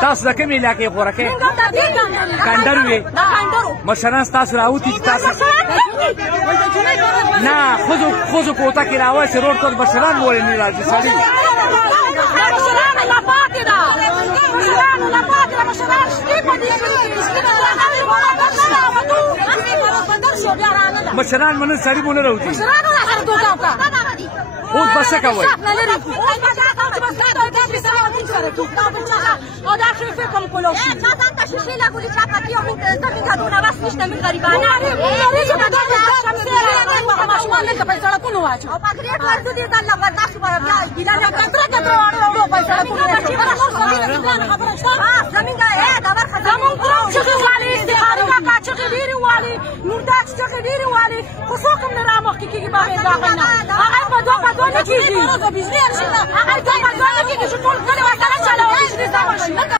تاسو د کومې علاقې غورکې کندر وې مشران ستاسو راوتي چې تاسو نه ښځو کوټه کې راوړئ چې روډ ته مشران ولې نه راځي سړي مشران منه سړي مو نه راوځي اوس به څه کوئ